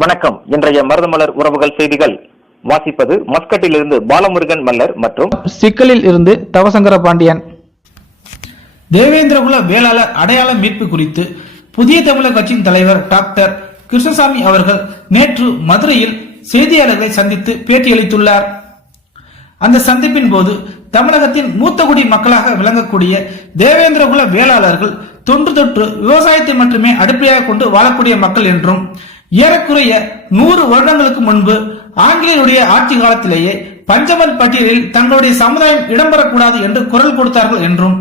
வணக்கம். இன்றைய மருதமலர் உறவுகள் செய்திகள். வாசிப்பது மஸ்கட்டிலிருந்து பாலமுருகன் மல்லர் மற்றும் சிக்கலில் இருந்து தவசங்கர பாண்டியன். தேவேந்திரகுல வேளாளர் அடையாள மீட்பு குறித்து புதிய தமிழக கட்சியின் தலைவர் டாக்டர் கிருஷ்ணசாமி அவர்கள் நேற்று மதுரையில் செய்தியாளர்களை சந்தித்து பேட்டியளித்துள்ளார். அந்த சந்திப்பின் போது தமிழகத்தின் மூத்த குடி மக்களாக விளங்கக்கூடிய தேவேந்திரகுல வேளாளர்கள் தொன்று தொற்று விவசாயத்தை மட்டுமே அடிப்படையாக கொண்டு வாழக்கூடிய மக்கள் என்றும் ஏறக்குறைய நூறு வருடங்களுக்கு முன்பு ஆங்கிலேயருடைய ஆட்சி காலத்திலேயே பஞ்சமன் பட்டியலில் தங்களுடைய சமுதாயம் இடம்பெறக்கூடாது என்று குரல் கொடுத்தார்கள் என்றும்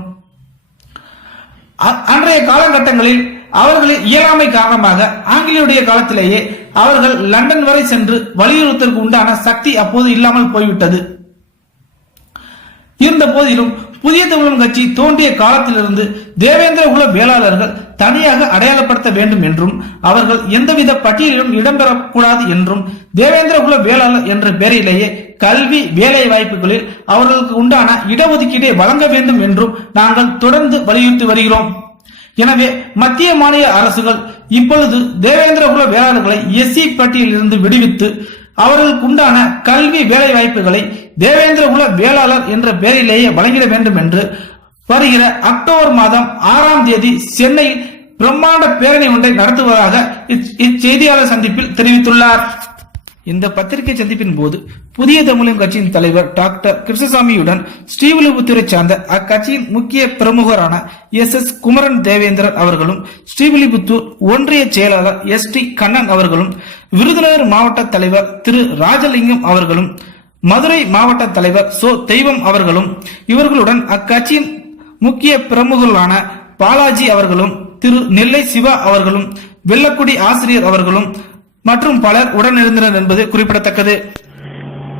அன்றைய காலகட்டங்களில் அவர்களின் இயலாமை காரணமாக ஆங்கிலேயுடைய காலத்திலேயே அவர்கள் லண்டன் வரை சென்று வலியுறுத்தலுக்கு உண்டான சக்தி அப்போது இல்லாமல் போய்விட்டது. இருந்த போதிலும் புதிய தமிழகம் கட்சி தோன்றிய காலத்திலிருந்து தேவேந்திர குல வேளாளர்கள் தனியாக அடையாளப்படுத்த வேண்டும் என்றும் அவர்கள் எந்தவித பட்டியலிலும் இடம்பெறக்கூடாது என்றும் தேவேந்திர குல வேளாளர் என்ற பெயரிலேயே கல்வி வேலை வாய்ப்புகளில் அவர்களுக்கு உண்டான இடஒதுக்கீடை வழங்க வேண்டும் என்றும் நாங்கள் தொடர்ந்து வலியுறுத்தி வருகிறோம். எனவே மத்திய மாநில அரசுகள் இப்பொழுது தேவேந்திர குல வேளாளர்களை எஸ்சி பட்டியலிலிருந்து விடுவித்து அவர்களுக்கு உண்டான கல்வி வேலை வாய்ப்புகளை தேவேந்திர குல வேளாளர் என்ற பெயரிலேயே வழங்கிட வேண்டும் என்று வருகிற அக்டோபர் மாதம் ஆறாம் தேதி சென்னையில் பிரம்மாண்ட பேரணி ஒன்றை நடத்துவதாக இச்- இச்செய்தியாளர் சந்திப்பில் தெரிவித்துள்ளார். இந்த பத்திரிகை சந்திப்பின் போது புதிய தமிழகம் கட்சியின் தலைவர் டாக்டர் கிருஷ்ணசாமியுடன் ஸ்ரீவில்லிபுத்தூரை சார்ந்த அக்கட்சியின் முக்கிய பிரமுகரான எஸ் எஸ் குமரன் தேவேந்திரன் அவர்களும் ஸ்ரீவில்லிபுத்தூர் ஒன்றிய செயலாளர் எஸ் டி கண்ணன் அவர்களும் விருதுநகர் மாவட்ட தலைவர் திரு ராஜலிங்கம் அவர்களும் மதுரை மாவட்ட தலைவர் சோ தெய்வம் அவர்களும் இவர்களுடன் அக்கட்சியின் முக்கிய பிரமுகர்களான பாலாஜி அவர்களும் திரு நெல்லை சிவா அவர்களும் வெள்ளக்குடி ஆசிரியர் அவர்களும் மற்றும் பலர் உடனிருந்தனர் என்பது குறிப்பிடத்தக்கது.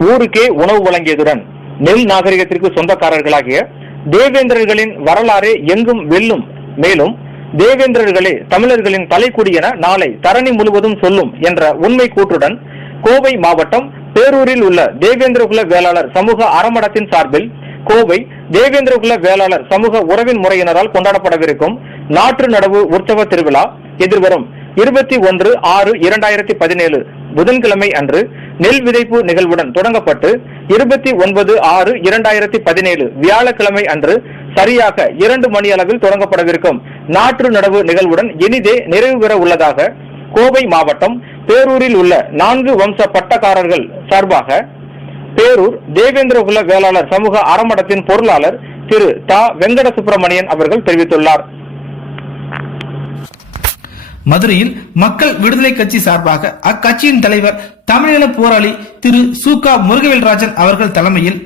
ஊருக்கே உணவு வழங்கியதுடன் நெல் நாகரிகத்திற்கு சொந்தக்காரர்களாகிய தேவேந்திரர்களின் வரலாறு எங்கும் வெல்லும். மேலும் தேவேந்திரர்களே தமிழர்களின் தலைக்குடி என நாளை தரணி முழுவதும் சொல்லும் என்ற உண்மை கூற்றுடன் கோவை மாவட்டம் பேரூரில் உள்ள தேவேந்திரகுல வேளாளர் சமூக அறமடத்தின் சார்பில் கோவை தேவேந்திரகுல வேளாளர் சமூக உறவின் முறையினரால் கொண்டாடப்படவிருக்கும் நாற்று நடவு உற்சவ திருவிழா எதிர்வரும் இருபத்தி ஒன்று ஆறு இரண்டாயிரத்தி பதினேழு புதன்கிழமை அன்று நெல் விதைப்பு நிகழ்வுடன் தொடங்கப்பட்டு இருபத்தி ஒன்பது ஆறு இரண்டாயிரத்தி பதினேழு வியாழக்கிழமை அன்று சரியாக இரண்டு மணி அளவில் தொடங்கப்படவிருக்கும் நாற்று நடவு நிகழ்வுடன் இனிதே நிறைவு பெற உள்ளதாக கோவை மாவட்டம் பேரூரில் உள்ள நான்கு வம்ச பட்டக்காரர்கள் சார்பாக பேரூர் தேவேந்திரகுல வேளாளர் சமூக அறமடத்தின் பொருளாளர் திரு தா வெங்கட சுப்பிரமணியன் அவர்கள் தெரிவித்துள்ளார். மதுரையில் மக்கள் விடுதலை கட்சி சார்பாக அக்கட்சியின் தலைவர் தமிழீழ போராளி திரு சூகா முருகவேல்ராஜன் அவர்கள் தலைமையில்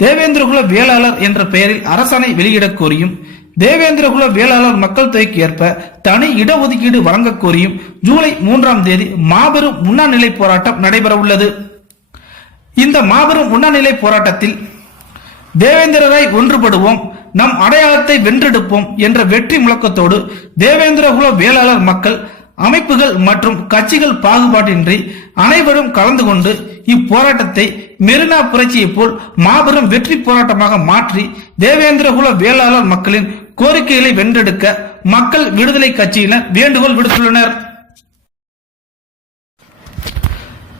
தேவேந்திரகுல வேளாளர் என்ற பெயரில் அரசாணை வெளியிடக் கோரியும் தேவேந்திரகுல வேளாளர் மக்கள் தொகைக்கு ஏற்ப தனி இடஒதுக்கீடு வழங்க கோரியும் ஜூலை மூன்றாம் தேதி மாபெரும் உண்ணாநிலை போராட்டம் நடைபெற உள்ளது இந்த மாபெரும் உண்ணநிலை போராட்டத்தில் தேவேந்திரராய் ஒன்றுபடுவோம் நம் அடையாளத்தை வென்றெடுப்போம் என்ற வெற்றி முழக்கத்தோடு தேவேந்திரகுல வேளாளர் மக்கள் அமைப்புகள் மற்றும் கட்சிகள் பாகுபாடின்றி அனைவரும் கலந்து கொண்டு இப்போராட்டத்தை மெரினா புரட்சியைப் போல் மாபெரும் வெற்றி போராட்டமாக மாற்றி தேவேந்திரகுல வேளாளர் மக்களின் கோரிக்கைகளை வென்றெடுக்க மக்கள் விடுதலை கட்சியினர் வேண்டுகோள் விடுத்துள்ளனர்.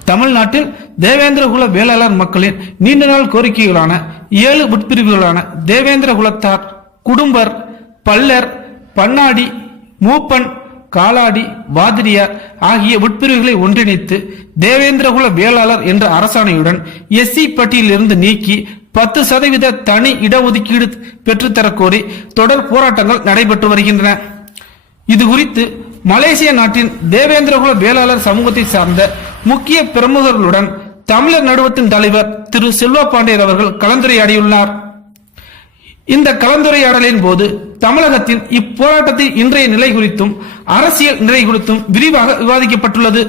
தமிழ்நாட்டில் தேவேந்திர குல வேளாளர் மக்களின் நீண்ட நாள் கோரிக்கைகளான ஏழு உட்பிரிவுகளான தேவேந்திர குலத்தார் குடும்பர் பல்லர் பன்னாடி மூப்பன் காலாடி வாதிரியார் ஆகிய உட்பிரிவுகளை ஒன்றிணைத்து தேவேந்திரகுல வேளாளர் என்ற அரசாணையுடன் எஸ்சி பட்டியலிருந்து நீக்கி பத்து சதவீத தனி இடஒதுக்கீடு பெற்றுத்தரக் கோரி தொடர் போராட்டங்கள் நடைபெற்று வருகின்றன. இது குறித்து மலேசிய நாட்டின் தேவேந்திரகுல வேளாளர் சமூகத்தை சார்ந்த முக்கிய பிரமுகர்களுடன் தமிழர் நடுவத்தின் தலைவர் திரு செல்வா பாண்டியர் அவர்கள் கலந்துரையாடியுள்ளார். இந்த கலந்துரையாடலின் போது தமிழகத்தின் இப்போராட்டத்தின் இன்றைய நிலை குறித்தும் அரசியல் நிலை குறித்தும் விரிவாக விவாதிக்கப்பட்டுள்ளது.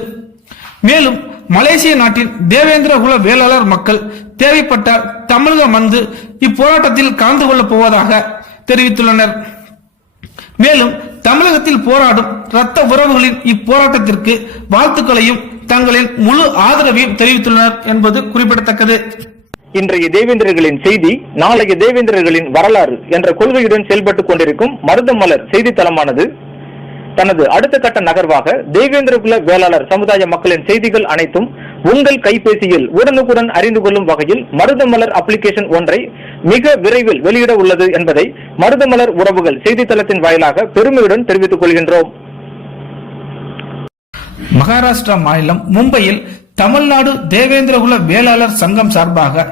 மேலும் மலேசிய நாட்டின் தேவேந்திர குல வேளாளர் மக்கள் தேவைப்பட்டால் தமிழகம் வந்து இப்போராட்டத்தில் கலந்து கொள்ளப் போவதாக தெரிவித்துள்ளனர். மேலும் தமிழகத்தில் போராடும் இரத்த உறவுகளின் இப்போராட்டத்திற்கு வாழ்த்துக்களையும் தங்களின் முழு ஆதரவையும் தெரிவித்துள்ளனர் என்பது குறிப்பிடத்தக்கது. இன்றைய தேவேந்திரர்களின் செய்தி நாளைய தேவேந்திரர்களின் வரலாறு என்ற கொள்கையுடன் செயல்பட்டுக் கொண்டிருக்கும் மருதமலர் செய்தித்தலமானது தனது அடுத்த கட்ட நகர்வாக தேவேந்திரகுல வேளாளர் சமுதாய மக்களின் செய்திகள் அனைத்தும் உங்கள் கைபேசியில் உடனுக்குடன் அறிந்து கொள்ளும் வகையில் மருதமலர் அப்ளிகேஷன் ஒன்றை மிக விரைவில் வெளியிட உள்ளது என்பதை மருதமலர் உறவுகள் செய்தித்தளத்தின் வாயிலாக பெருமையுடன் தெரிவித்துக் கொள்கின்றோம். மகாராஷ்டிரா மாநிலம் மும்பையில் தமிழ்நாடு தேவேந்திரகுல வேளாளர் சங்கம் சார்பாக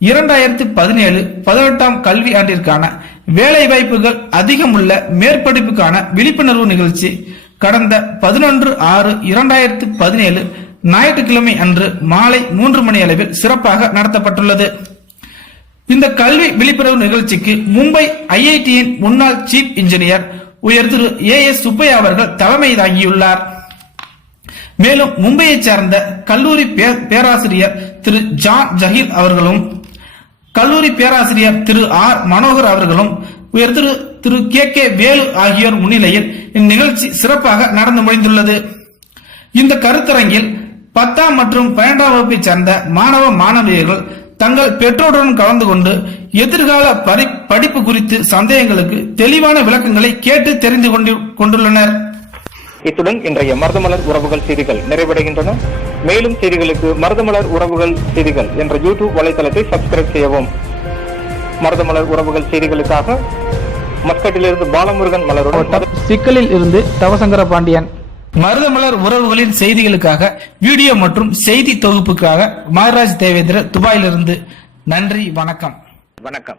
இரண்டாயிரத்தி பதினேழு பதினெட்டாம் கல்வி ஆண்டிற்கான வேலை வாய்ப்புகள் அதிகமுள்ள மேற்படிப்புக்கான விழிப்புணர்வு நிகழ்ச்சி கடந்த பதினொன்று ஆறு இரண்டாயிரத்தி பதினேழு ஞாயிற்றுக்கிழமை அன்று மாலை மூன்று மணி அளவில் சிறப்பாக நடத்தப்பட்டுள்ளது. இந்த கல்வி விழிப்புணர்வு நிகழ்ச்சிக்கு மும்பை ஐஐடியின் முன்னாள் சீஃப் இன்ஜினியர் உயர் திரு ஏ எஸ் சுப்பையா அவர்கள் தலைமை தாங்கியுள்ளார். மேலும் மும்பையைச் சேர்ந்த கல்லூரி பேராசிரியர் திரு ஜான் ஜஹீர் அவர்களும் கல்லூரி பேராசிரியர் திரு ஆர் மனோகர் அவர்களும் திரு திரு கே கே வேலு ஆகியோர் முன்னிலையில் இந்நிகழ்ச்சி சிறப்பாக நடந்து முடிந்துள்ளது. இந்த கருத்தரங்கில் பத்தாம் மற்றும் பன்னெண்டாம் வகுப்பைச் சேர்ந்த மாணவ மாணவியர்கள் தங்கள் பெற்றோருடன் கலந்து கொண்டு எதிர்கால படிப்பு குறித்து சந்தேகங்களுக்கு தெளிவான விளக்கங்களை கேட்டு தெரிந்து கொண்டு கொண்டுள்ளனர். இத்துடன் இன்றைய மருதமலர் உறவுகள் செய்திகள் நிறைவடைகின்றன. மேலும் செய்திகளுக்கு மருதமலர் உறவுகள் செய்திகள் என்ற யூடியூப் வலைத்தளத்தை சப்ஸ்கிரைப் செய்யவும். மருதமலர் உறவுகள் செய்திகளுக்காக மஸ்கட்டிலிருந்து பாலமுருகன் மலருடன் சிக்கலில் இருந்து தவசங்கர பாண்டியன். மருதமலர் உறவுகளின் செய்திகளுக்காக வீடியோ மற்றும் செய்தி தொகுப்புக்காக மகாராஜ் தேவேந்திர துபாயிலிருந்து. நன்றி வணக்கம். வணக்கம்.